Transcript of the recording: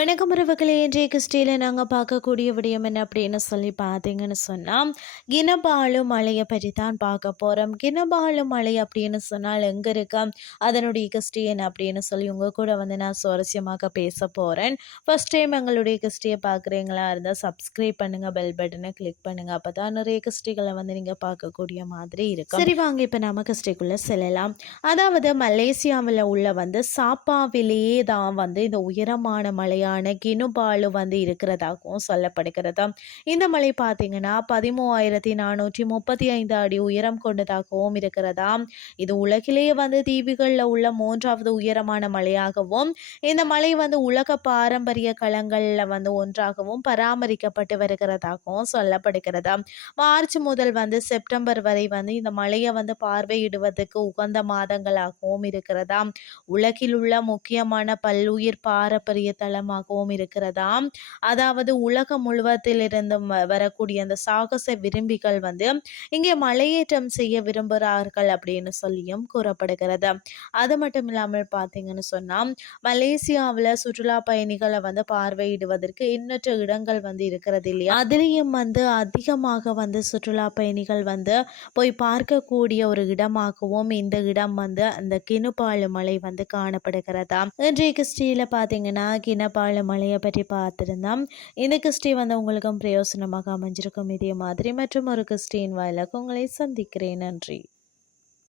மக்களே இன்றைய கிறிஸ்டியில் நாங்கள் பார்க்கக்கூடிய விடயம் என்ன அப்படின்னு சொல்லி பார்த்தீங்கன்னு சொன்னால் கினபாலு மலையை பற்றி தான் பார்க்க போகிறோம் கினபாலு மலை அப்படின்னு சொன்னால் எங்கே இருக்கா? அதனுடைய கிறிஸ்டியன் அப்படின்னு சொல்லி உங்கள் கூட வந்து நான் சுவாரஸ்யமாக பேச போகிறேன் ஃபஸ்ட் டைம் எங்களுடைய கிறிஸ்டியை பார்க்குறீங்களா இருந்தால் சப்ஸ்கிரைப் பண்ணுங்கள் பெல் பட்டனை கிளிக் பண்ணுங்கள் அப்போ தான் நிறைய கிறிஸ்டிகளை வந்து நீங்கள் பார்க்கக்கூடிய மாதிரி இருக்கும். சரி வாங்க இப்போ நம்ம கிறிஸ்டிக்குள்ளே செல்லலாம். அதாவது மலேசியாவில் உள்ள வந்து சாப்பாவிலேயே தான் வந்து இந்த உயரமான மலையான கினுபாலு வந்து இருக்கிறதாகவும் சொல்லப்படுகிறது இந்த மலை பார்த்தீங்கன்னா பதிமூவாயிரத்தி நானூற்றி முப்பத்தி ஐந்து அடி உயரம் கொண்டதாகவும் இருக்கிறதா இது உலகிலேயே வந்து தீவுகளில் உள்ள மூன்றாவது உயரமான மலையாகவும் இந்த மலை வந்து உலக பாரம்பரிய களங்களில் வந்து ஒன்றாகவும் பராமரிக்கப்பட்டு வருகிறதாகவும் சொல்லப்படுகிறது மார்ச் முதல் வந்து செப்டம்பர் வரை வந்து இந்த மலையை வந்து பார்வையிடுவதற்கு உகந்த மாதங்களாகவும் இருக்கிறதா உலகில் உள்ள முக்கியமான பல்லுயிர் பாரம்பரிய தலமாகவும் இருக்கிறதாம். அதாவது உலகம் முழுவதிலிருந்து வரக்கூடிய அந்த சாகச விரும்பிகள் வந்து இங்கே மலையேற்றம் செய்ய விரும்புகிறார்கள் அப்படின்னு சொல்லியும் கூறப்படுகிறது. அது மட்டும் இல்லாமல் பார்த்தீங்கன்னு சொன்னால் மலேசியாவில் சுற்றுலா பயணிகளை வந்து பார்வையிடுவதற்கு எண்ணற்ற இடங்கள் வந்து இருக்கிறது இல்லையா? அதுலேயும் வந்து அதிகமாக வந்து சுற்றுலா பயணிகள் வந்து போய் பார்க்கக்கூடிய ஒரு இடமாகவும் இந்த இடம் வந்து அந்த கிணுபாலு மலை வந்து காணப்படுகிறதா இன்றைக்கு ஸ்ரீல பார்த்தீங்கன்னா கிணப்பாள மலையை பற்றி பார்த்துருந்தோம். இந்த கிறிஸ்டி வந்து உங்களுக்கும் பிரயோசனமாக அமைஞ்சிருக்கும் இதே மாதிரி மற்றும் ஒரு கிறிஸ்டின் வாயிலாக உங்களை சந்திக்கிறேன். நன்றி.